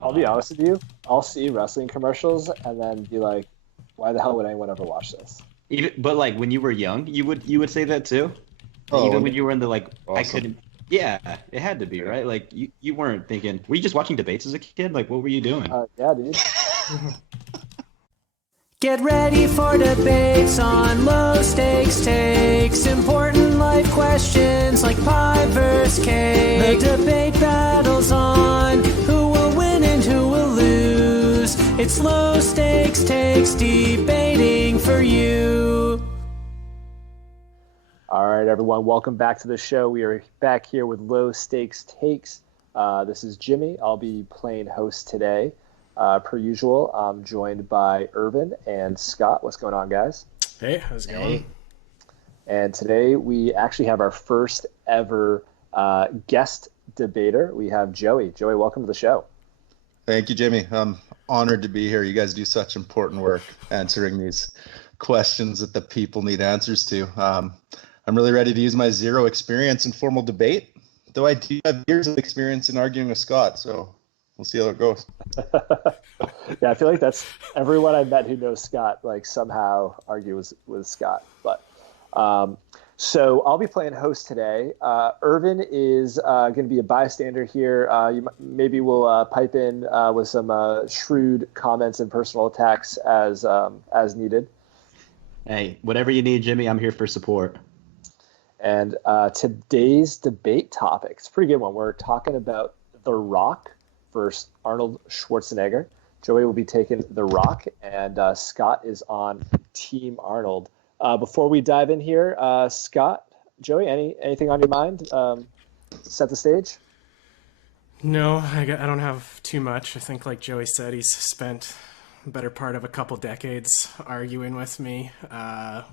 I'll be Uh, honest with you. I'll see wrestling commercials and then be like, why the hell would anyone ever watch this? but like when you were young, you would say that too. Like, Oh, even and when you were in the like, I awesome. couldn't. Yeah, it had to be Yeah. right. Like you weren't thinking. Were you just watching debates as a kid? Like, what were you doing? Yeah, dude. Get ready for debates on low stakes takes. Important life questions like pie versus cake. The debate battles on who will win and who will lose. It's low stakes takes debating for you. All right, everyone. Welcome back to the show. We are back here with Low Stakes Takes. This is Jimmy. I'll be playing host today. Per usual, I'm joined by Irvin and Scott. What's going on, guys? Hey, how's it going? Hey, And today we actually have our first ever guest debater. We have Joey. Joey, welcome to the show. Thank you, Jimmy. I'm honored to be here. You guys do such important work answering these questions that the people need answers to. I'm really ready to use my zero experience in formal debate, though I do have years of experience in arguing with Scott, so we'll see how it goes. Yeah, I feel like that's everyone I met who knows Scott, like somehow argue with Scott. But um, so I'll be playing host today. Irvin is going to be a bystander here. Maybe we'll pipe in with some shrewd comments and personal attacks as needed. hey, whatever you need, Jimmy. I'm here for support. And today's debate topic, it's a pretty good one. We're talking about The Rock versus Arnold Schwarzenegger. Joey will be taking The Rock, and Scott is on Team Arnold. Before we dive in here, Scott, Joey, anything on your mind? Set the stage. No, I don't have too much. I think, like Joey said, he's spent the better part of a couple decades arguing with me.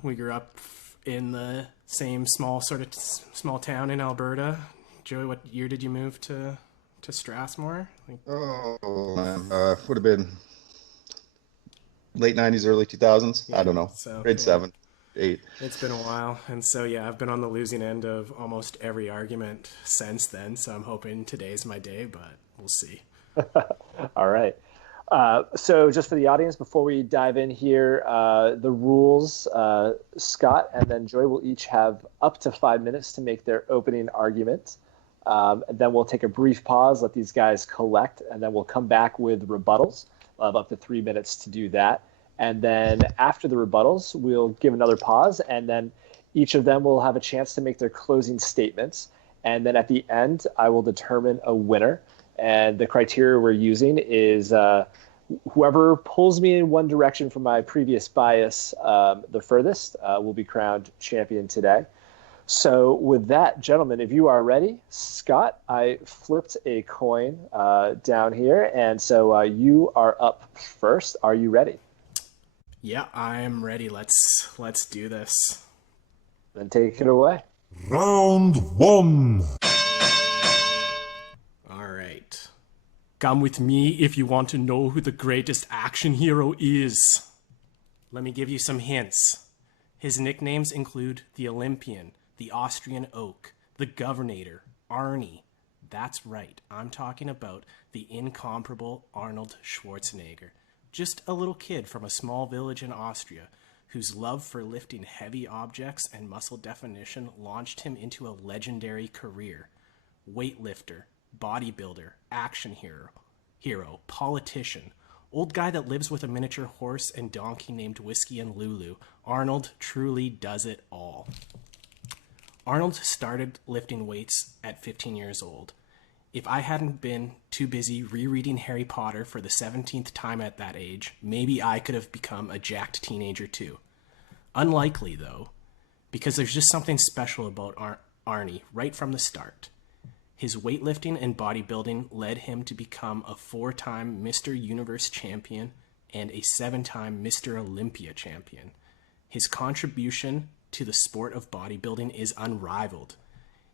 We grew up in the same small town in Alberta. Joey, what year did you move to Strathmore? Like, Oh, man. Would have been late 90s, early 2000s. I yeah, don't know. so Grade yeah, 7, 8. it's been a while, and so yeah, I've been on the losing end of almost every argument since then. So I'm hoping today's my day, but we'll see. All right. So just for the audience, before we dive in here, the rules, Scott and then Joy will each have up to 5 minutes to make their opening argument. And then we'll take a brief pause, let these guys collect, and then we'll come back with rebuttals. We'll have up to 3 minutes to do that. And then after the rebuttals, we'll give another pause, and then each of them will have a chance to make their closing statements. And then at the end, I will determine a winner. And the criteria we're using is whoever pulls me in one direction from my previous bias the furthest will be crowned champion today. So with that, gentlemen, if you are ready, Scott, I flipped a coin down here, and so you are up first. Are you ready? Yeah, I'm ready. Let's do this. Then take it away. Round one. All right. Come with me if you want to know who the greatest action hero is. Let me give you some hints. His nicknames include the Olympian, the Austrian Oak, the Governator, Arnie. That's right, I'm talking about the incomparable Arnold Schwarzenegger. Just a little kid from a small village in Austria whose love for lifting heavy objects and muscle definition launched him into a legendary career. Weightlifter, bodybuilder, action hero, politician, old guy that lives with a miniature horse and donkey named Whiskey and Lulu. Arnold truly does it all. Arnold started lifting weights at 15 years old. If I hadn't been too busy rereading Harry Potter for the 17th time at that age, maybe I could have become a jacked teenager too. Unlikely, though, because there's just something special about Arnie right from the start. His weightlifting and bodybuilding led him to become a 4-time Mr. Universe champion and a 7-time Mr. Olympia champion. His contribution to the sport of bodybuilding is unrivaled.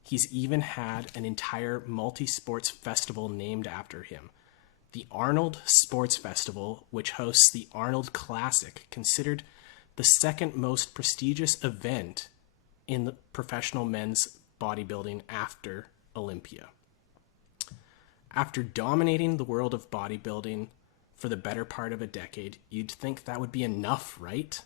He's even had an entire multi-sports festival named after him. The Arnold Sports Festival, which hosts the Arnold Classic, considered the second most prestigious event in the professional men's bodybuilding after Olympia. After dominating the world of bodybuilding for the better part of a decade, you'd think that would be enough, right?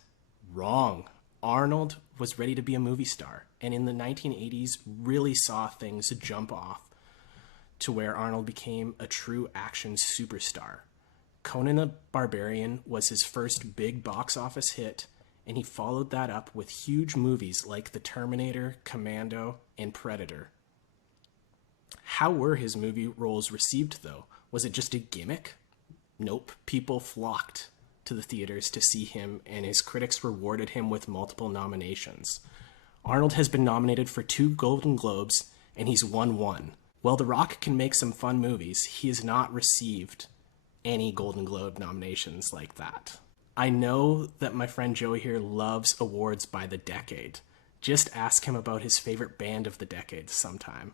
Wrong. Arnold was ready to be a movie star, and in the 1980s really saw things jump off to where Arnold became a true action superstar. Conan the Barbarian was his first big box office hit, and he followed that up with huge movies like The Terminator, Commando, and Predator. How were his movie roles received, though? Was it just a gimmick? Nope. People flocked to the theaters to see him, and his critics rewarded him with multiple nominations. Arnold has been nominated for 2 Golden Globes, and he's won 1. While The Rock can make some fun movies, he has not received any Golden Globe nominations like that. I know that my friend Joey here loves awards by the decade. Just ask him about his favorite band of the decade sometime.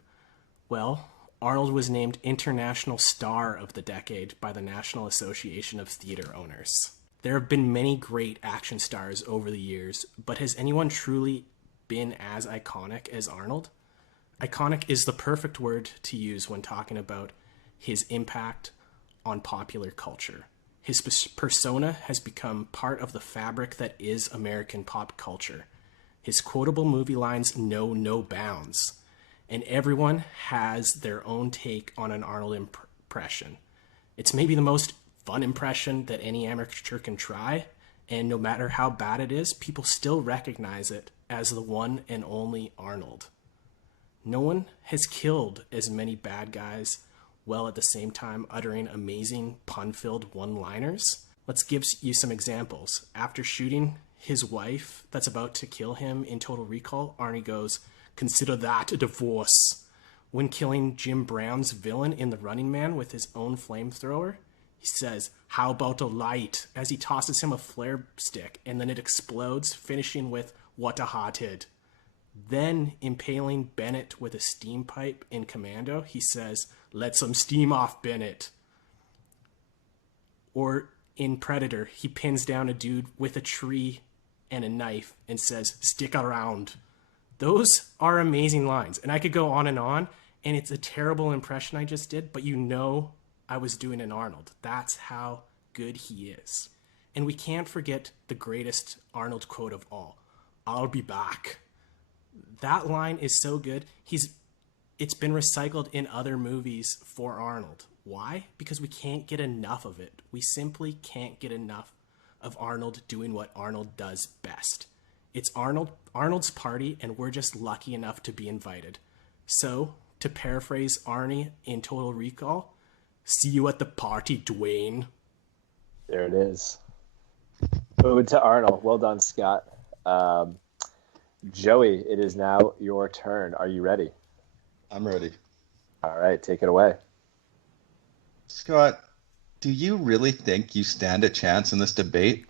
Well, Arnold was named International Star of the Decade by the National Association of Theater Owners. There have been many great action stars over the years, but has anyone truly been as iconic as Arnold? Iconic is the perfect word to use when talking about his impact on popular culture. His persona has become part of the fabric that is American pop culture. His quotable movie lines know no bounds, and everyone has their own take on an Arnold impression. It's maybe the most fun impression that any amateur can try, and no matter how bad it is, people still recognize it as the one and only Arnold. No one has killed as many bad guys while at the same time uttering amazing pun-filled one-liners. Let's give you some examples. After shooting his wife that's about to kill him in Total Recall, Arnie goes, "Consider that a divorce." When killing Jim Brown's villain in The Running Man with his own flamethrower, he says, "How about a light?" as he tosses him a flare stick, and then it explodes, finishing with, "What a hothead." Then, impaling Bennett with a steam pipe in Commando, he says, "Let some steam off, Bennett." Or in Predator, he pins down a dude with a tree and a knife and says, "Stick around." Those are amazing lines, and I could go on, and it's a terrible impression I just did, but you know I was doing an Arnold. That's how good he is. And we can't forget the greatest Arnold quote of all, "I'll be back." That line is so good. It's been recycled in other movies for Arnold. Why? Because we can't get enough of it. We simply can't get enough of Arnold doing what Arnold does best. It's Arnold's party, and we're just lucky enough to be invited. So, to paraphrase Arnie in Total Recall, "See you at the party, Dwayne." There it is. Ode to Arnold. Well done, Scott. Joey, it is now your turn. Are you ready? I'm ready. All right, take it away. Scott, do you really think you stand a chance in this debate?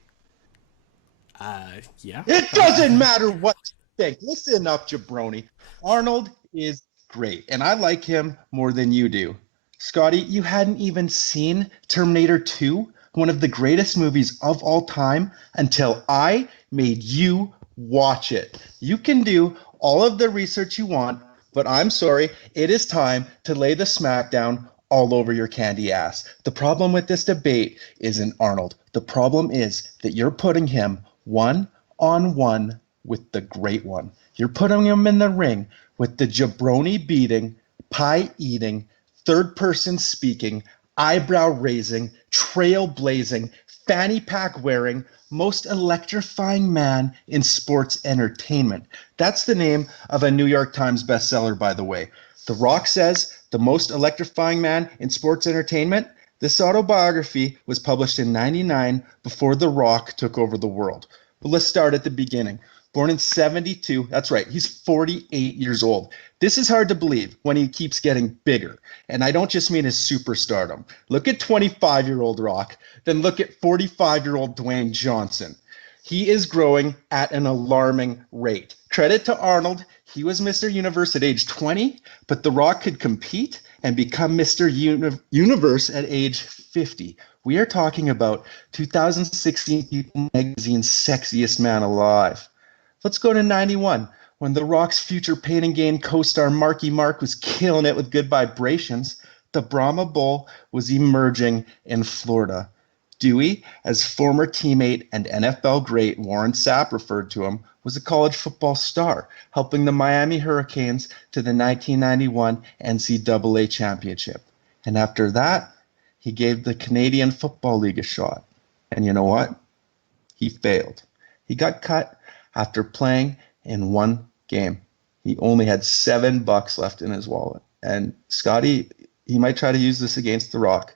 Yeah. It doesn't matter what you think. Listen up, jabroni. Arnold is great, and I like him more than you do. Scotty, you hadn't even seen Terminator 2, one of the greatest movies of all time, until I made you watch it. You can do all of the research you want, but I'm sorry, it is time to lay the smackdown all over your candy ass. The problem with this debate isn't Arnold. The problem is that you're putting him one-on-one with the great one. You're putting him in the ring with the jabroni beating, pie eating, third person speaking, eyebrow raising, trailblazing, fanny pack wearing, most electrifying man in sports entertainment. That's the name of a New York Times bestseller, by the way. The Rock says the most electrifying man in sports entertainment. This autobiography was published in '99 before The Rock took over the world. But let's start at the beginning. Born in '72, that's right, he's 48 years old. This is hard to believe when he keeps getting bigger. And I don't just mean his superstardom. Look at 25-year-old Rock, then look at 45-year-old Dwayne Johnson. He is growing at an alarming rate. Credit to Arnold, he was Mr. Universe at age 20, but The Rock could compete and become Mr. Universe at age 50. We are talking about 2016 People Magazine's sexiest man alive. Let's go to '91, when The Rock's future Pain and Gain co-star Marky Mark was killing it with Good Vibrations. the Brahma Bull was emerging in Florida. Dewey, as former teammate and NFL great Warren Sapp referred to him, was a college football star, helping the Miami Hurricanes to the 1991 NCAA championship. And after that, he gave the Canadian Football League a shot. And you know what? He failed. He got cut after playing in one game. He only had $7 left in his wallet. And Scotty, he might try to use this against The Rock,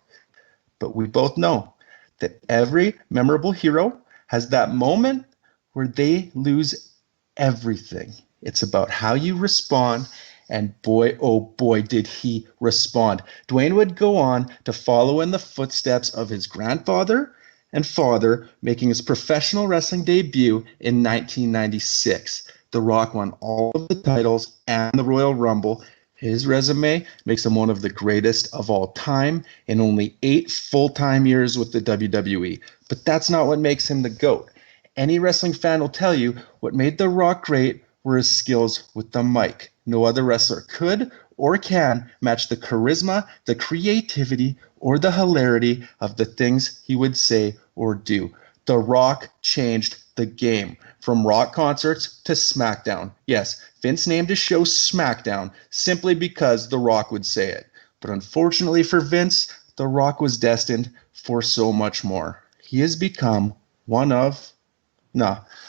but we both know that every memorable hero has that moment where they lose everything. It's about how you respond, and boy, oh boy, did he respond. Dwayne would go on to follow in the footsteps of his grandfather and father, making his professional wrestling debut in 1996. The Rock won all of the titles and the Royal Rumble. His resume makes him one of the greatest of all time in only 8 full-time years with the WWE. But that's not what makes him the GOAT. Any wrestling fan will tell you what made The Rock great were his skills with the mic. No other wrestler could or can match the charisma, the creativity, or the hilarity of the things he would say or do. The Rock changed the game. From rock concerts to SmackDown. Yes, Vince named his show SmackDown simply because The Rock would say it. But unfortunately for Vince, The Rock was destined for so much more. He has become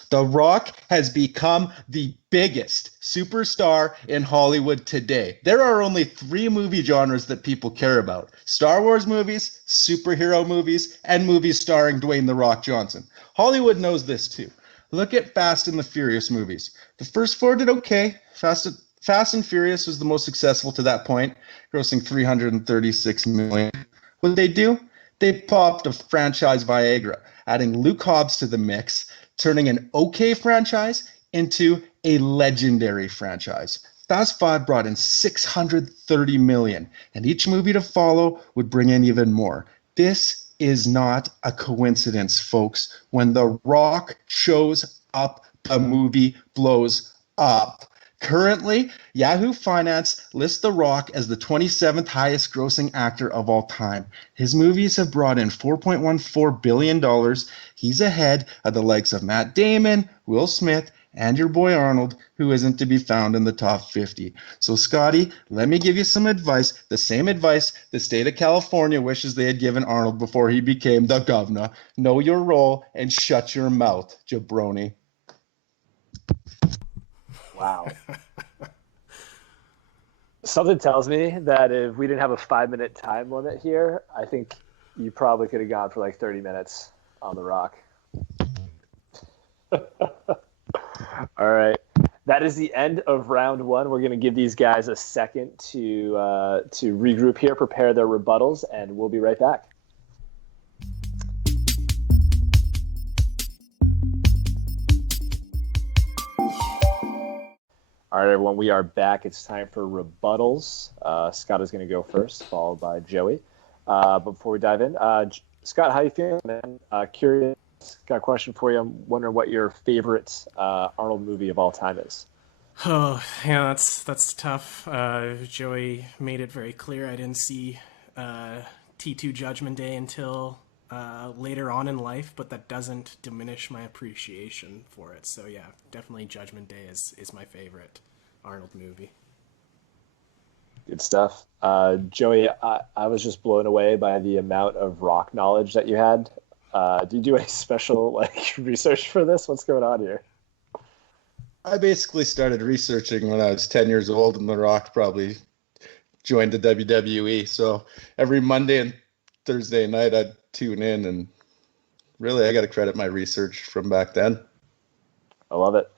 The Rock has become the biggest superstar in Hollywood today. There are only 3 movie genres that people care about: Star Wars movies, superhero movies, and movies starring Dwayne The Rock Johnson. Hollywood knows this too. Look at Fast and the Furious movies. The first 4 did okay. Fast and Furious was the most successful to that point, grossing $336 million. What did they do? They popped a franchise Viagra, adding Luke Hobbs to the mix, turning an okay franchise into a legendary franchise. Fast 5 brought in $630 million, and each movie to follow would bring in even more. This is not a coincidence, folks. When The Rock shows up, the movie blows up. Currently, Yahoo Finance lists The Rock as the 27th highest grossing actor of all time. His movies have brought in $4.14 billion. He's ahead of the likes of Matt Damon, Will Smith, and your boy Arnold, who isn't to be found in the top 50. So Scotty, let me give you some advice, the same advice the state of California wishes they had given Arnold before he became the governor. Know your role and shut your mouth, jabroni. Wow. Something tells me that if we didn't have a 5-minute time limit here, I think you probably could have gone for like 30 minutes on The Rock. All right. That is the end of round 1. We're going to give these guys a second to regroup here, prepare their rebuttals, and we'll be right back. All right, everyone, we are back. It's time for rebuttals. Scott is going to go first, followed by Joey. But before we dive in, Scott, how you feeling, man? Curious, got a question for you. I'm wondering what your favorite Arnold movie of all time is. Oh, yeah, that's tough. Joey made it very clear I didn't see T2 Judgment Day until later on in life, but that doesn't diminish my appreciation for it. So yeah, definitely Judgment Day is my favorite Arnold movie. Good stuff. Joey, I was just blown away by the amount of Rock knowledge that you had. Do you do any special research for this? What's going on here? I basically started researching when I was 10 years old, and The Rock probably joined the WWE. So every Monday and Thursday night, I'd tune in, and really, I got to credit my research from back then. I love it.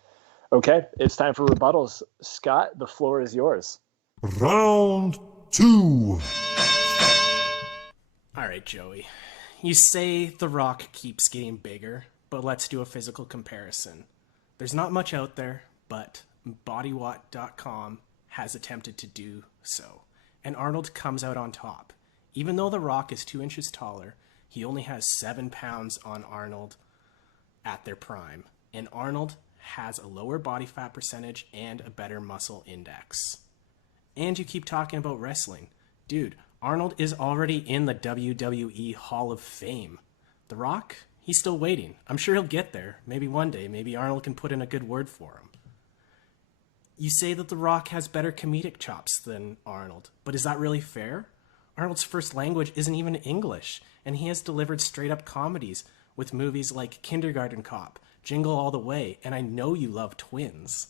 Okay, it's time for rebuttals. Scott, the floor is yours. Round 2. All right, Joey. You say The Rock keeps getting bigger, but let's do a physical comparison. There's not much out there, but Bodywatt.com has attempted to do so, and Arnold comes out on top. Even though The Rock is 2 inches taller, he only has 7 pounds on Arnold at their prime, and Arnold has a lower body fat percentage and a better muscle index. And you keep talking about wrestling. Dude, Arnold is already in the WWE Hall of Fame. The Rock, he's still waiting. I'm sure he'll get there. Maybe one day. Maybe Arnold can put in a good word for him. You say that The Rock has better comedic chops than Arnold, but is that really fair? Arnold's first language isn't even English, and he has delivered straight-up comedies with movies like Kindergarten Cop, Jingle All the Way, and I Know You Love Twins.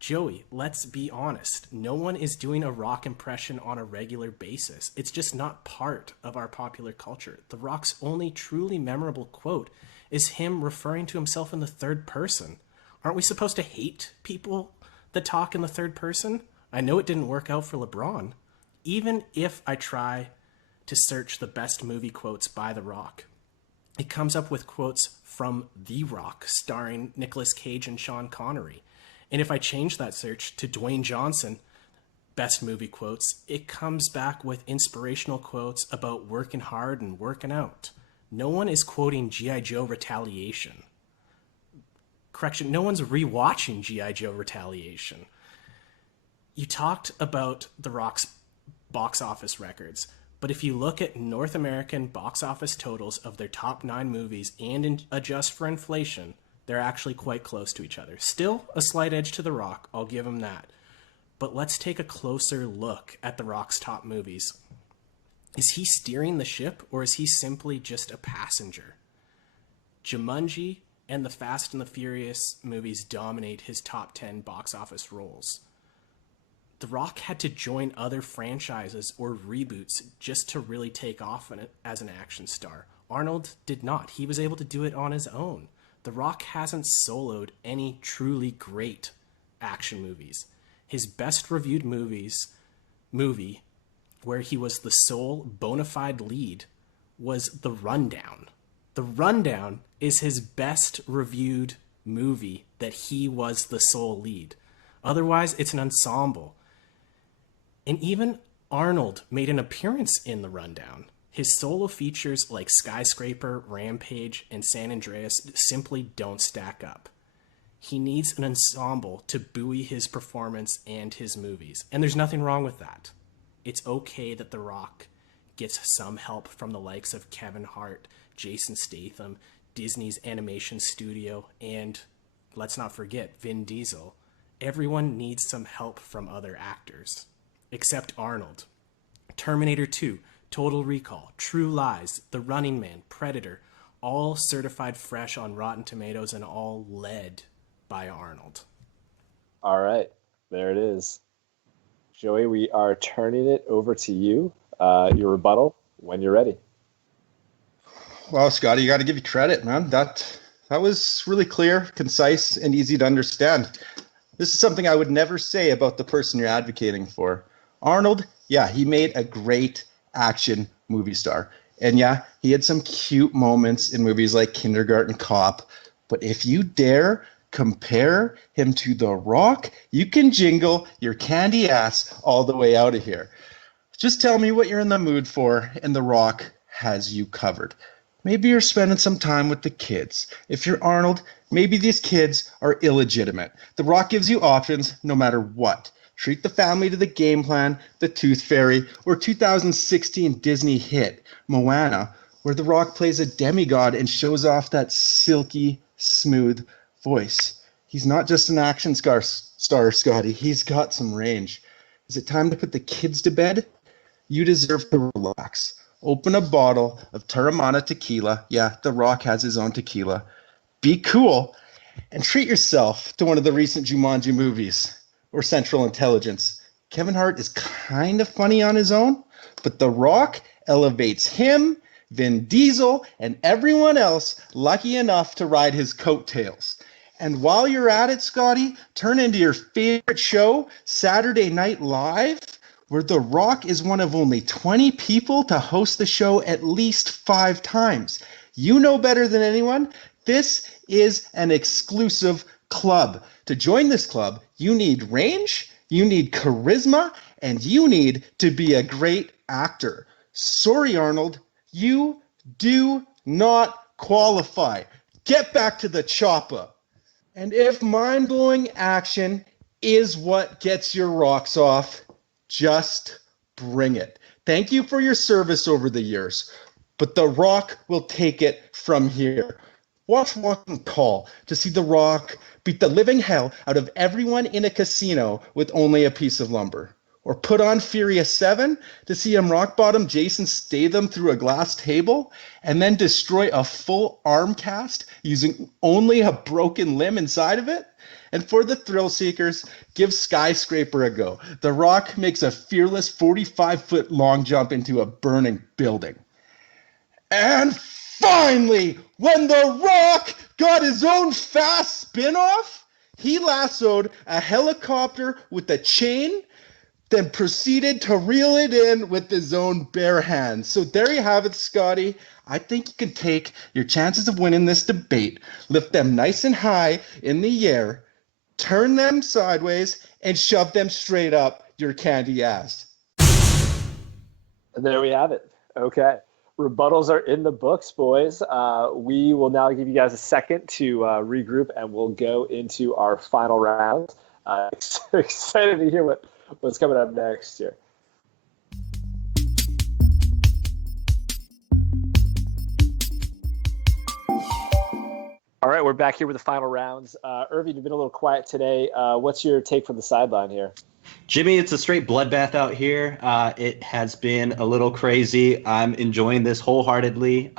Joey, let's be honest. No one is doing a Rock impression on a regular basis. It's just not part of our popular culture. The Rock's only truly memorable quote is him referring to himself in the third person. Aren't we supposed to hate people that talk in the third person? I know it didn't work out for LeBron. Even if I try to search the best movie quotes by The Rock, it comes up with quotes from The Rock starring Nicolas Cage and Sean Connery. And if I change that search to Dwayne Johnson, best movie quotes, it comes back with inspirational quotes about working hard and working out. No one is quoting G.I. Joe Retaliation. Correction, no one's rewatching G.I. Joe Retaliation. You talked about The Rock's box office records, but if you look at North American box office totals of their top 9 movies and adjust for inflation, they're actually quite close to each other. Still a slight edge to The Rock, I'll give him that. But let's take a closer look at The Rock's top movies. Is he steering the ship, or is he simply just a passenger? Jumanji and the Fast and the Furious movies dominate his top 10 box office roles. The Rock had to join other franchises or reboots just to really take off as an action star. Arnold did not. He was able to do it on his own. The Rock hasn't soloed any truly great action movies. His best reviewed movie, where he was the sole bona fide lead, was The Rundown. The Rundown is his best reviewed movie that he was the sole lead. Otherwise, it's an ensemble. And even Arnold made an appearance in The Rundown. His solo features like Skyscraper, Rampage, and San Andreas simply don't stack up. He needs an ensemble to buoy his performance and his movies. And there's nothing wrong with that. It's okay that The Rock gets some help from the likes of Kevin Hart, Jason Statham, Disney's animation studio, and let's not forget Vin Diesel. Everyone needs some help from other actors. Except Arnold. Terminator 2, Total Recall, True Lies, The Running Man, Predator, all certified fresh on Rotten Tomatoes and all led by Arnold. All right, there it is. Joey, we are turning it over to you. Your rebuttal when you're ready. Well, Scotty, you got to give you credit, man. That was really clear, concise, and easy to understand. This is something I would never say about the person you're advocating for. Arnold, yeah, he made a great action movie star. And yeah, he had some cute moments in movies like Kindergarten Cop. But if you dare compare him to The Rock, you can jingle your candy ass all the way out of here. Just tell me what you're in the mood for, and The Rock has you covered. Maybe you're spending some time with the kids. If you're Arnold, maybe these kids are illegitimate. The Rock gives you options no matter what. Treat the family to The Game Plan, The Tooth Fairy, or 2016 Disney hit, Moana, where The Rock plays a demigod and shows off that silky, smooth voice. He's not just an action star, Scotty. He's got some range. Is it time to put the kids to bed? You deserve to relax. Open a bottle of Terramana tequila. Yeah, The Rock has his own tequila. Be cool and treat yourself to one of the recent Jumanji movies or Central Intelligence. Kevin Hart is kind of funny on his own, but The Rock elevates him, Vin Diesel, and everyone else lucky enough to ride his coattails. And while you're at it, Scotty, turn into your favorite show, Saturday Night Live, where The Rock is one of only 20 people to host the show at least 5 times. You know better than anyone. This is an exclusive club. To join this club, you need range, you need charisma, and you need to be a great actor. Sorry, Arnold, you do not qualify. Get back to the chopper. And if mind-blowing action is what gets your rocks off, just bring it. Thank you for your service over the years, but The Rock will take it from here. Watch Walking Tall to see The Rock beat the living hell out of everyone in a casino with only a piece of lumber. Or put on Furious 7 to see him rock bottom Jason Statham through a glass table and then destroy a full arm cast using only a broken limb inside of it. And for the thrill seekers, give Skyscraper a go. The Rock makes a fearless 45-foot long jump into a burning building. And finally, when The Rock got his own fast spin-off, he lassoed a helicopter with a chain, then proceeded to reel it in with his own bare hands. So there you have it, Scotty. I think you can take your chances of winning this debate, lift them nice and high in the air, turn them sideways, and shove them straight up your candy ass. And there we have it. Okay. Rebuttals are in the books, boys. We will now give you guys a second to regroup, and we'll go into our final round. Excited to hear what's coming up next here. All right, we're back here with the final rounds. Irving, you've been a little quiet today. What's your take from the sideline here? Jimmy, it's a straight bloodbath out here. It has been a little crazy. I'm enjoying this wholeheartedly.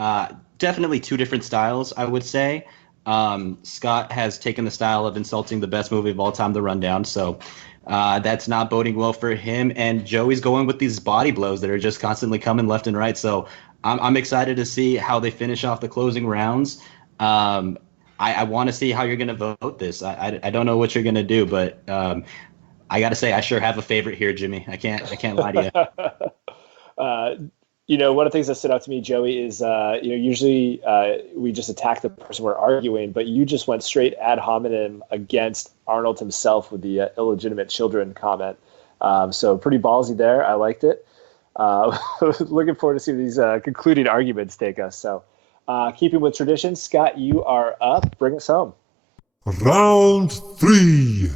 Definitely two different styles, I would say. Scott has taken the style of insulting the best movie of all time, The Rundown, so that's not boding well for him. And Joey's going with these body blows that are just constantly coming left and right. So I'm excited to see how they finish off the closing rounds. I want to see how you're going to vote this. I don't know what you're going to do, but I got to say, I sure have a favorite here, Jimmy. I can't lie to you. One of the things that stood out to me, Joey, is usually we just attack the person we're arguing, but you just went straight ad hominem against Arnold himself with the illegitimate children comment. So pretty ballsy there. I liked it. Looking forward to see these concluding arguments take us. So keeping with tradition, Scott, you are up. Bring us home. Round 3.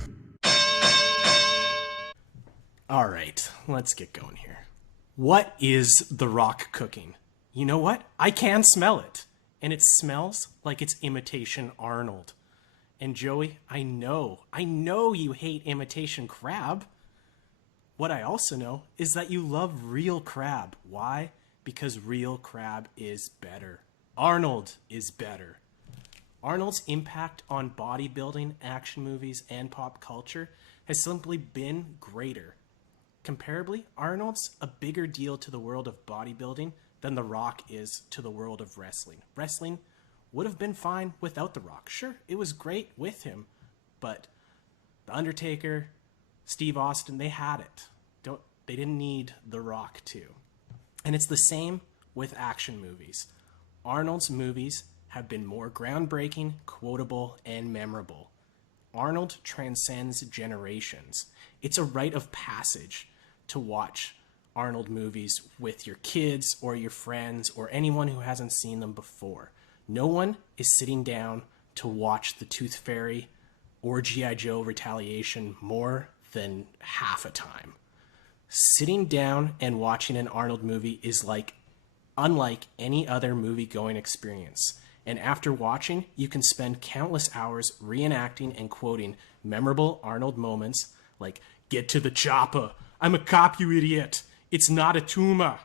All right, let's get going here. What is The Rock cooking? You know what? I can smell it. And it smells like it's imitation Arnold. And Joey, I know you hate imitation crab. What I also know is that you love real crab. Why? Because real crab is better. Arnold is better. Arnold's impact on bodybuilding, action movies, and pop culture has simply been greater. Comparably, Arnold's a bigger deal to the world of bodybuilding than The Rock is to the world of wrestling. Wrestling would have been fine without The Rock. Sure, it was great with him, but The Undertaker, Steve Austin, they had it. They didn't need The Rock too. And it's the same with action movies. Arnold's movies have been more groundbreaking, quotable, and memorable. Arnold transcends generations. It's a rite of passage to watch Arnold movies with your kids or your friends or anyone who hasn't seen them before. No one is sitting down to watch The Tooth Fairy or G.I. Joe Retaliation more than half a time. Sitting down and watching an Arnold movie is unlike any other movie-going experience. And after watching, you can spend countless hours reenacting and quoting memorable Arnold moments like, "Get to the chopper. I'm a cop, you idiot. It's not a tumor."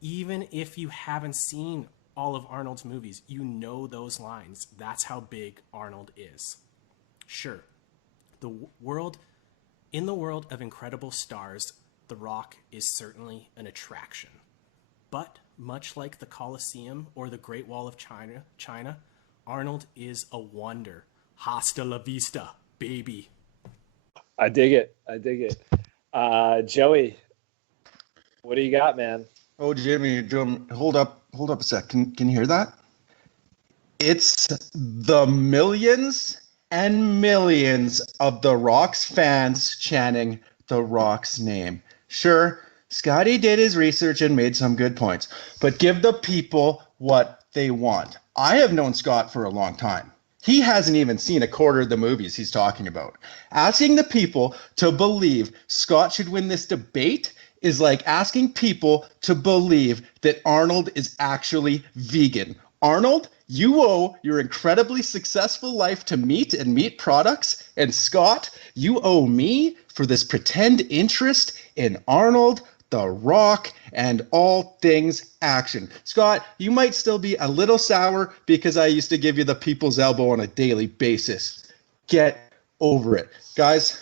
Even if you haven't seen all of Arnold's movies, you know those lines. That's how big Arnold is. Sure, in the world of incredible stars, The Rock is certainly an attraction. But much like the Colosseum or the Great Wall of China, Arnold is a wonder. Hasta la vista, baby. I dig it. Joey, what do you got, man? Oh, Jimmy, hold up a sec. Can you hear that? It's the millions and millions of The Rock's fans chanting The Rock's name. Sure, Scotty did his research and made some good points, but give the people what they want. I have known Scott for a long time. He hasn't even seen a quarter of the movies he's talking about. Asking the people to believe Scott should win this debate is like asking people to believe that Arnold is actually vegan. Arnold, you owe your incredibly successful life to meat and meat products. And Scott, you owe me for this pretend interest in Arnold, The Rock, and all things action. Scott, you might still be a little sour because I used to give you the people's elbow on a daily basis. Get over it. Guys,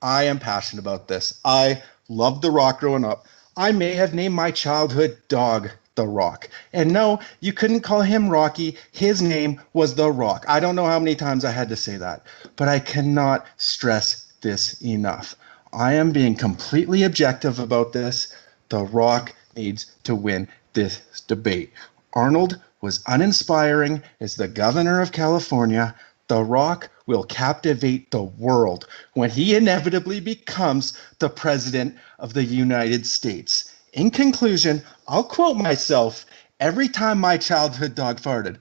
I am passionate about this. I loved The Rock growing up. I may have named my childhood dog The Rock. And no, you couldn't call him Rocky. His name was The Rock. I don't know how many times I had to say that, but I cannot stress this enough. I am being completely objective about this. The Rock needs to win this debate. Arnold was uninspiring as the governor of California. The Rock will captivate the world when he inevitably becomes the president of the United States. In conclusion, I'll quote myself every time my childhood dog farted.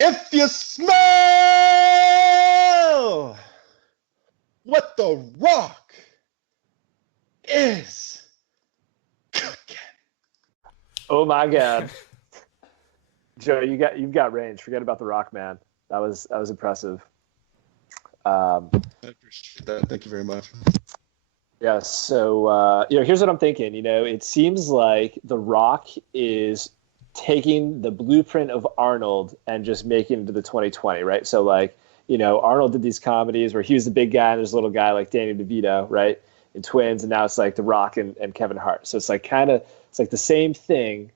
If you smell what The Rock is cooking. Oh my God. Joe, you've got range. Forget about The Rock, man. That was impressive. I appreciate that. Thank you very much. Yeah. So here's what I'm thinking. It seems like The Rock is taking the blueprint of Arnold and just making it to the 2020, right? So Arnold did these comedies where he was the big guy and there's a little guy like Danny DeVito, right? In Twins, and now it's like The Rock and Kevin Hart. So it's like it's like the same thing,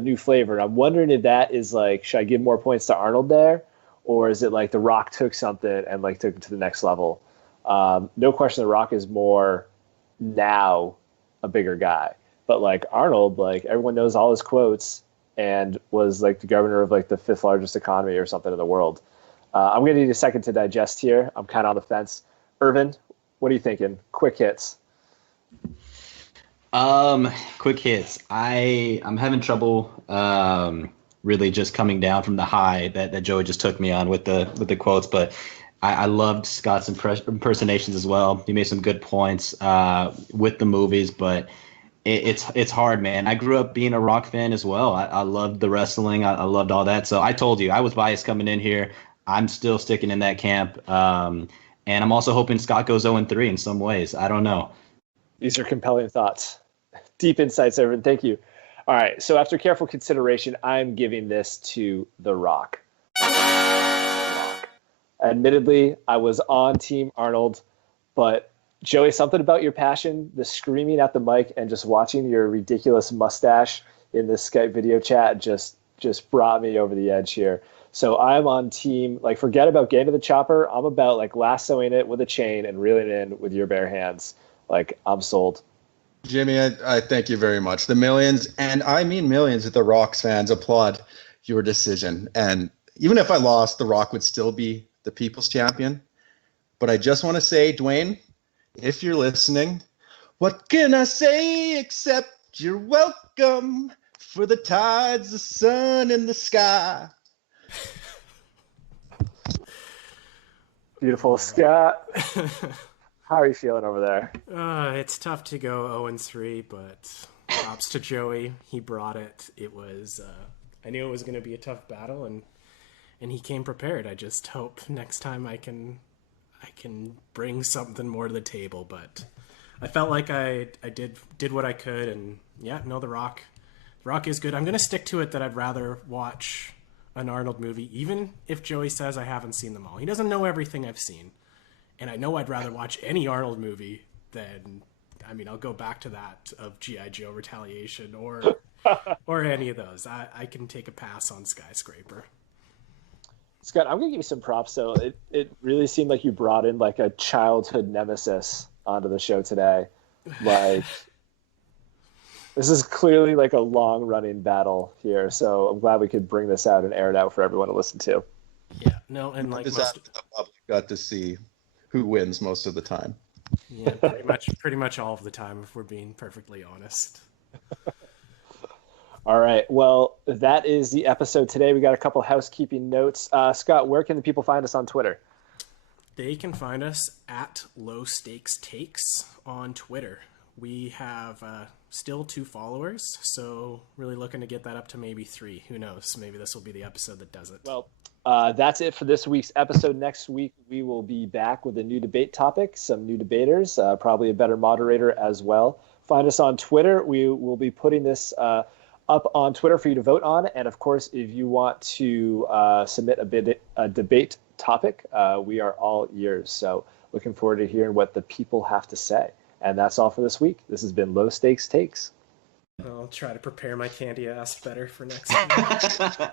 new flavor. And I'm wondering if that is like, should I give more points to Arnold there? Or is it like The Rock took something and like took it to the next level? No question, The Rock is more now a bigger guy, but like Arnold, like everyone knows all his quotes and was like the governor of like the 5th largest economy or something in the world. I'm going to need a second to digest here. I'm kind of on the fence. Irvin, what are you thinking? Quick hits. Quick hits. I'm having trouble really just coming down from the high that Joey just took me on with the quotes, but I loved Scott's impersonations as well. He made some good points with the movies, but it's hard, man. I grew up being a Rock fan as well. I loved the wrestling. I loved all that. So I told you I was biased coming in here. I'm still sticking in that camp. And I'm also hoping Scott goes 0-3 in some ways. I don't know. These are compelling thoughts. Deep insights, Irvin. Thank you. All right. So after careful consideration, I'm giving this to The Rock. Admittedly, I was on Team Arnold, but Joey, something about your passion, the screaming at the mic and just watching your ridiculous mustache in this Skype video chat just brought me over the edge here. So I'm on team, like, forget about getting to the chopper. I'm about like lassoing it with a chain and reeling it in with your bare hands. Like, I'm sold. Jimmy, I thank you very much. The millions, and I mean millions of The Rock's fans applaud your decision. And even if I lost, The Rock would still be the people's champion. But I just want to say, Dwayne, if you're listening, what can I say except you're welcome for the tides, the sun, and the sky. Beautiful, Scott. How are you feeling over there? It's tough to go 0-3, but props to Joey. He brought it. It was I knew it was going to be a tough battle, and he came prepared. I just hope next time I can bring something more to the table. But I felt like I did what I could, and yeah, no, The Rock is good. I'm going to stick to it that I'd rather watch an Arnold movie, even if Joey says I haven't seen them all. He doesn't know everything I've seen. And I know I'd rather watch any Arnold movie than, I'll go back to that of G.I. Joe Retaliation or any of those. I can take a pass on Skyscraper. Scott, I'm going to give you some props, though. It really seemed like you brought in like a childhood nemesis onto the show today. Like, this is clearly like a long-running battle here, so I'm glad we could bring this out and air it out for everyone to listen to. Yeah, no, and like the public got to see who wins most of the time. Yeah, pretty much all of the time, if we're being perfectly honest. All right. Well, that is the episode today. We got a couple housekeeping notes. Scott, where can the people find us on Twitter? They can find us at Low Stakes Takes on Twitter. We have still 2 followers, so really looking to get that up to maybe 3. Who knows? Maybe this will be the episode that does it. Well, that's it for this week's episode. Next week, we will be back with a new debate topic, some new debaters, probably a better moderator as well. Find us on Twitter. We will be putting this up on Twitter for you to vote on. And of course, if you want to submit a debate topic, we are all ears. So looking forward to hearing what the people have to say. And that's all for this week. This has been Low Stakes Takes. I'll try to prepare my candy ass better for next week.